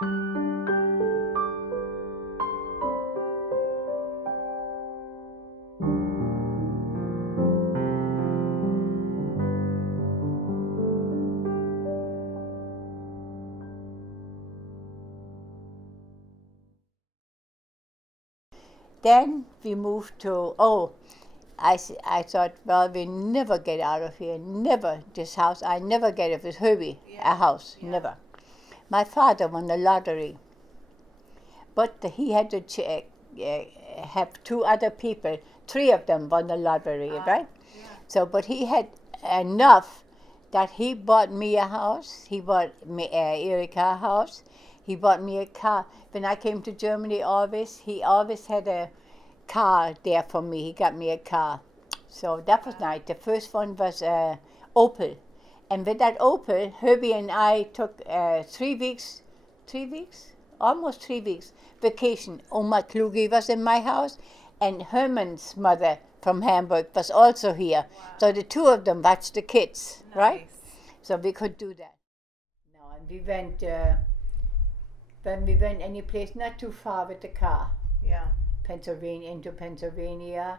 Then we moved to, I thought, well, we never get out of here, never, this house, I never get it with Herbie, a house, never. My father won the lottery, but he had to have two other people, three of them won the lottery, right? Yeah. So, but he had enough that he bought me a house, he bought me Erika a house, he bought me a car. When I came to Germany, he always had a car there for me. He got me a car. So that was nice. The first one was Opel. And with that Opel, Herbie and I took 3 weeks, almost 3 weeks vacation. Oma Kluge was in my house, and Herman's mother from Hamburg was also here. Wow. So the two of them watched the kids, nice. Right? So we could do that. No, and we went... when we went any place not too far with the car. Yeah. Into Pennsylvania.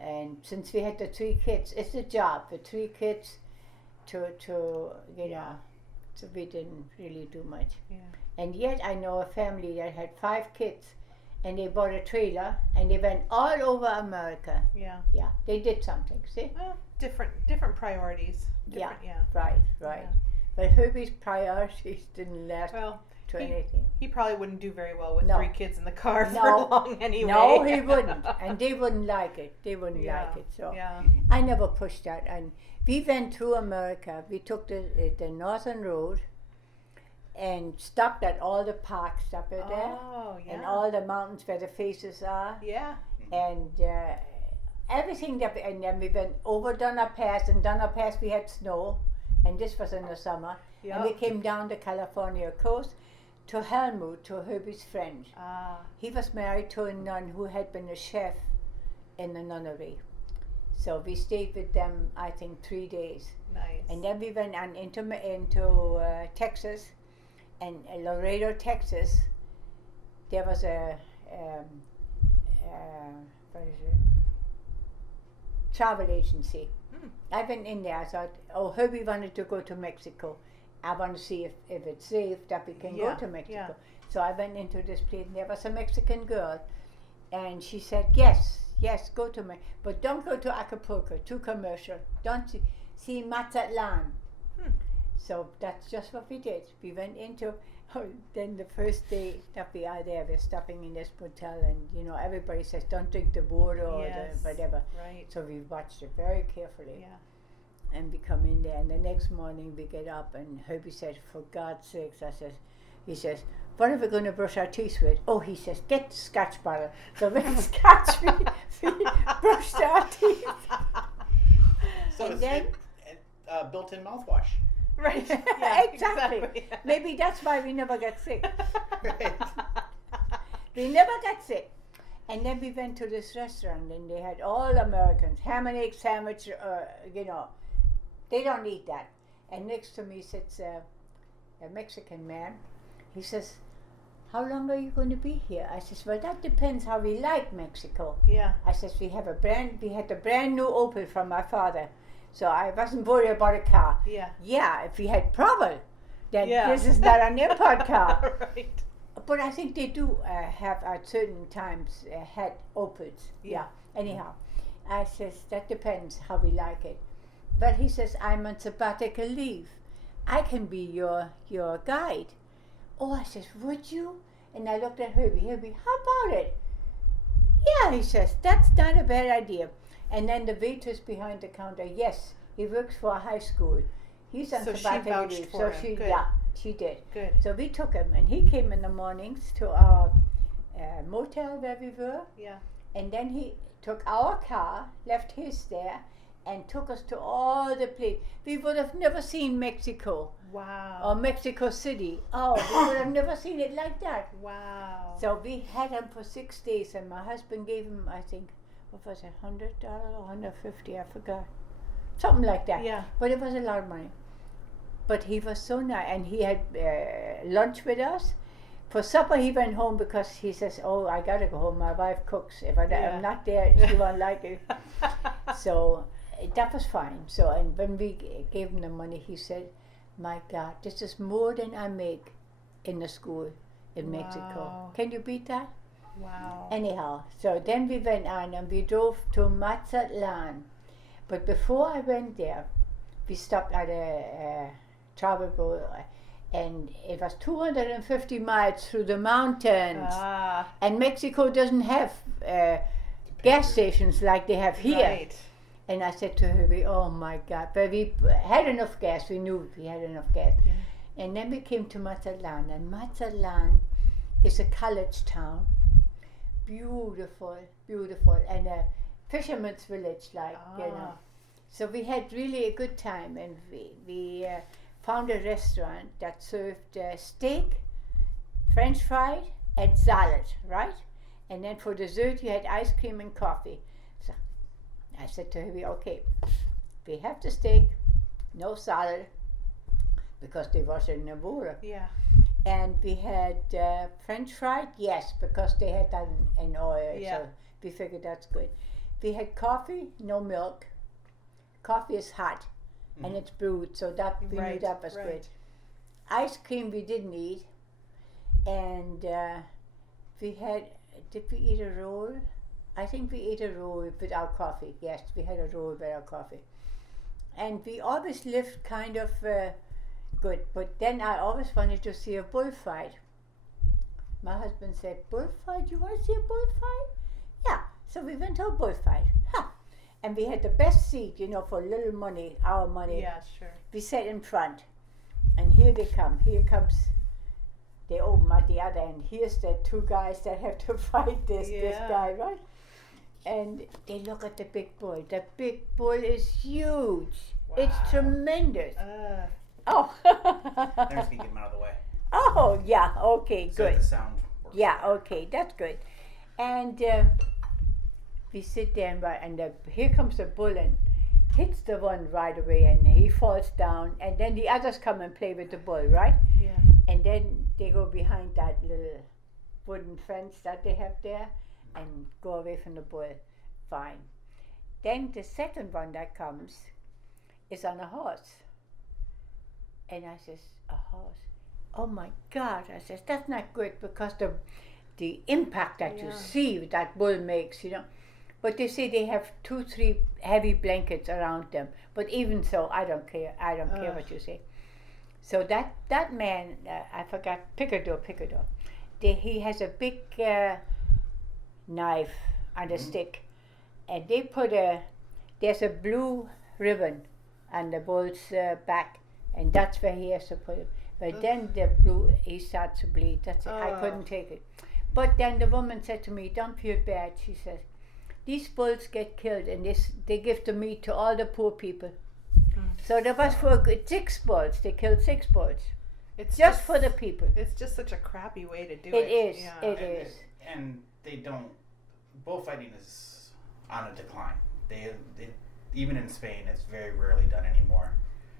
And since we had the 3 kids, it's a job, the 3 kids to so we didn't really do much. Yeah. And yet I know a family that had 5 kids, and they bought a trailer and they went all over America. Yeah. Yeah. They did something, see? Well, different priorities. Yeah. Right. Yeah. But Herbie's priorities didn't last. Well, he probably wouldn't do very well with 3 kids in the car for long anyway. No, he wouldn't. And they wouldn't like it. So I never pushed that. And we went through America. We took the Northern Road and stopped at all the parks up there. Oh, yeah. And all the mountains where the faces are. Yeah. And everything and then we went over Donner Pass. And Donner Pass we had snow. And this was in the summer. Yep. And we came down the California coast to Helmut, to Herbie's friend. He was married to a nun who had been a chef in the nunnery. So we stayed with them, I think, 3 days. Nice. And then we went on into Texas, and Laredo, Texas. There was a what is it? Travel agency. I went in there. I thought, Herbie wanted to go to Mexico. I want to see if it's safe that we can go to Mexico. Yeah. So I went into this place, and there was a Mexican girl, and she said, yes, go to Mexico, but don't go to Acapulco, too commercial. Don't see Mazatlan. So that's just what we did. We went into, then the first day that we are there, we're stopping in this motel, and everybody says, don't drink the water or the whatever. Right. So we watched it very carefully. Yeah. And we come in there, and the next morning we get up, and Herbie said, for God's sakes, he says, what are we going to brush our teeth with? Oh, he says, get the Scotch bottle. So with the Scotch, we brushed our teeth. So and then built-in mouthwash. Right. Yeah, exactly. Maybe that's why we never got sick. Right. We never got sick. And then we went to this restaurant, and they had all Americans, ham and egg sandwich, they don't eat that. And next to me sits a Mexican man. He says, how long are you going to be here? I says, well, that depends how we like Mexico. Yeah. I says, we had a brand new Opel from my father. So I wasn't worried about a car. Yeah. Yeah, if we had trouble, then this is not an import car. Right. But I think they do have at certain times had Opels. Yeah. Anyhow, I says, that depends how we like it. But he says, I'm on sabbatical leave. I can be your guide. Oh, I says, would you? And I looked at Herbie, how about it? Yeah, he says, that's not a bad idea. And then the waitress behind the counter, yes, he works for a high school. He's on sabbatical leave. So she did. Good. So we took him, and he came in the mornings to our motel where we were. Yeah. And then he took our car, left his there, and took us to all the places. We would have never seen Mexico. Wow. Or Mexico City. Oh, we would have never seen it like that. Wow. So we had him for 6 days, and my husband gave him, I think, what was it, $100 or $150? I forgot. Something like that. Yeah. But it was a lot of money. But he was so nice, and he had lunch with us. For supper, he went home because he says, "Oh, I gotta go home. My wife cooks. If I'm not there, she won't like it." So that was fine. So, and when we gave him the money, he said, "My God, this is more than I make in the school in Mexico. Can you beat that?" Wow. Anyhow, so then we went on and we drove to Mazatlan. But before I went there, we stopped at a travel boat, and it was 250 miles through the mountains. And Mexico doesn't have gas stations like they have here. Right. And I said to her, "Oh my God!" But we had enough gas. We knew we had enough gas. Yeah. And then we came to Mazatlan, and Mazatlan is a college town. Beautiful, beautiful, and a fisherman's village, you know. So we had really a good time, and we found a restaurant that served steak, French fries, and salad, right? And then for dessert, you had ice cream and coffee. So I said to her, "Okay, we have the steak, no salad, because they wash it in the water." Yeah. And we had French fries, yes, because they had that in oil. Yeah. So we figured that's good. We had coffee, no milk. Coffee is hot, and it's brewed, so that we knew that was good. Ice cream we didn't eat, and we had. Did we eat a roll? I think we ate a roll without coffee. Yes, we had a roll without coffee, and we always lived kind of. Good, but then I always wanted to see a bullfight. My husband said, "Bullfight? You want to see a bullfight?" Yeah, so we went to a bullfight. And we had the best seat, you know, for little money, our money. Yeah, sure. We sat in front, and here they come. Here comes, they open at the other end. Here's the two guys that have to fight this guy, right? And they look at the big bull. The big bull is huge. Wow. It's tremendous. Oh. I'm just gonna get him out of the way. Oh, yeah, okay, So good. the sound works. Yeah, okay, that's good. And we sit there, and here comes the bull and hits the one right away, and he falls down, and then the others come and play with the bull, right? Yeah. And then they go behind that little wooden fence that they have there and go away from the bull. Fine. Then the second one that comes is on a horse. And I says, "A horse? Oh my God!" I says, "That's not good, because the impact that you see that bull makes, you know." But they say they have 2-3 heavy blankets around them. But even so, I don't care. I don't care what you say. So that man, I forgot, Picador. He has a big knife and a stick, and they put there's a blue ribbon on the bull's back. And that's where he has to put it. But then the blue, he starts to bleed. That's it. I couldn't take it. But then the woman said to me, "Don't feel bad." She says, "These bulls get killed, and they give the meat to all the poor people." So there was 6 bulls. They killed 6 bulls. It's just for the people. It's just such a crappy way to do it. It is. Yeah. It is. And they don't. Bullfighting is on a decline. They even in Spain, it's very rarely done anymore.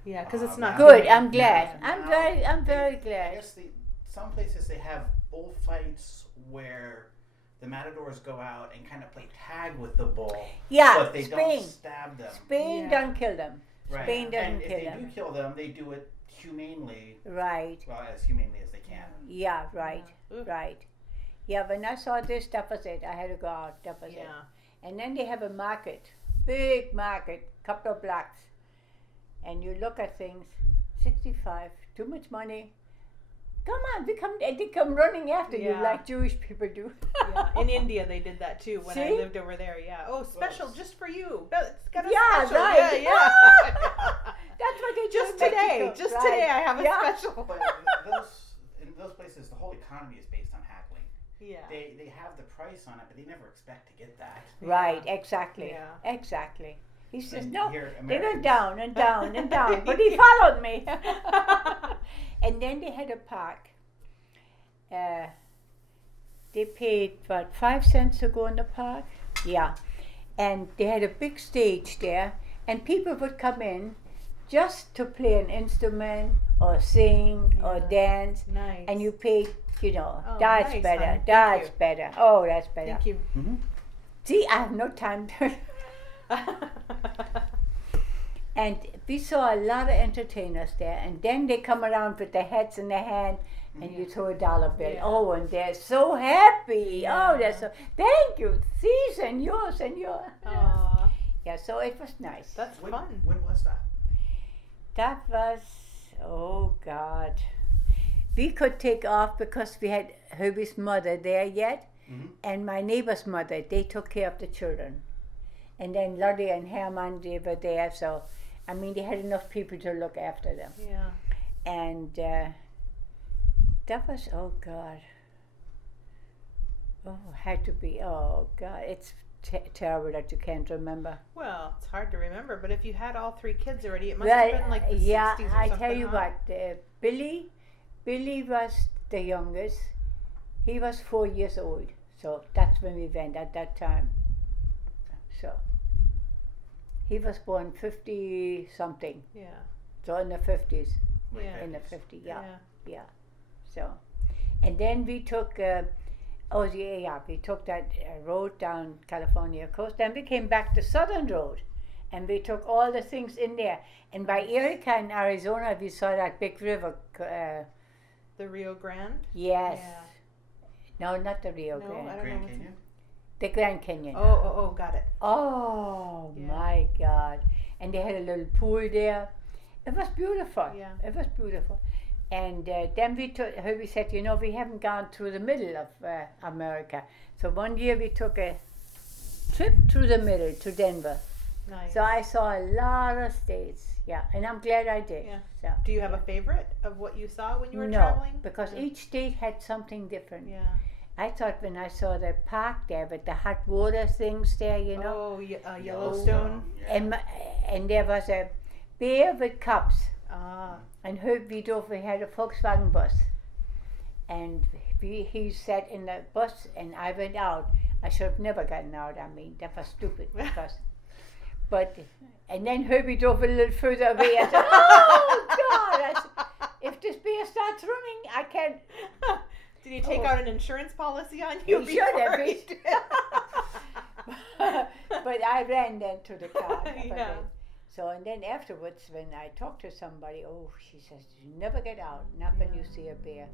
Yeah, because it's not good. I'm glad. I'm very glad. I guess some places they have bullfights where the matadors go out and kind of play tag with the bull. Yeah, but they Spain. don't stab them. Spain don't kill them. Right. Spain doesn't and kill if them. they do kill them, they do it humanely. Right. Well, as humanely as they can. Yeah. Right. Right. Yeah. When I saw this, that was it. I had to go out. That was it. And then they have a market, big market, couple of blocks. And you look at things, 65, too much money. Come on, they come running after you like Jewish people do. In India they did that too when I lived over there. Yeah. Oh, special just for you. It's got a special. Right. Yeah. That's what they do. Just today. Just today I have a special. But in those places, the whole economy is based on haggling. Yeah. They have the price on it, but they never expect to get that. Right. Exactly. Yeah. Exactly. He says, And "No, here, they went down and down and down," but he followed me. And then they had a park. They paid, 5 cents to go in the park? Yeah. And they had a big stage there, and people would come in, just to play an instrument or sing or dance. Nice. And you paid, you know, Oh, that's nice, better. honey. Thank That's you. better. Oh, that's better. Thank you. Mm-hmm. See, I have no time to. And we saw a lot of entertainers there, and then they come around with their hats in their hand, and you throw a dollar bill. Yeah. Oh, and they're so happy. Yeah. Oh, they're so. Thank you. See, senor, senor. Aw, Yeah, so it was nice. that's When fun. was that? That was, oh God. We could take off because we had Herbie's mother there yet, Mm-hmm. and my neighbor's mother. They took care of the children. And then Lottie and Herman, they were there, so, I mean, they had enough people to look after them. Yeah. And that was, oh God. Oh, had to be, oh God. It's terrible that you can't remember. Well, it's hard to remember, but if you had all 3 kids already, it must Well, have been like the yeah, 60s or I something. tell you huh? what, Billy was the youngest. He was 4 years old, so that's when we went at that time. So he was born 50 something, Yeah. so in the 50s, Yeah. in the 50s, Yeah. yeah. So, and then we took, we took that road down California coast. Then we came back the southern road, and we took all the things in there. And by Eureka in Arizona, we saw that big river. The Rio Grande? Yes. Yeah. No, not the Rio No, Grande. I don't Grand know what's Canyon? The Grand Canyon. Oh, got it. Oh Yeah. my God! And they had a little pool there. It was beautiful. Yeah. It was beautiful. And then we said, you know, we haven't gone through the middle of America. So one year we took a trip through the middle to Denver. Nice. So I saw a lot of states. Yeah, and I'm glad I did. Yeah. So, Do you have a favorite of what you saw when you were no, traveling? because No. each state had something different. Yeah. I thought when I saw the park there with the hot water things there, you know, Oh, Yellowstone. Yeah. and there was a bear with cups. Ah. And Herbie Dover had a Volkswagen bus. And he sat in the bus and I went out. I should have never gotten out. I mean, that was stupid. Because, and then Herbie drove a little further away. I said, oh God, I said, if this bear starts running, I can't. Did he take Oh. out an insurance policy on He you? should have. before he did? But I ran then to the car. Yeah. So, and then afterwards, when I talked to somebody, oh, she says, you never get out, not when you see a bear.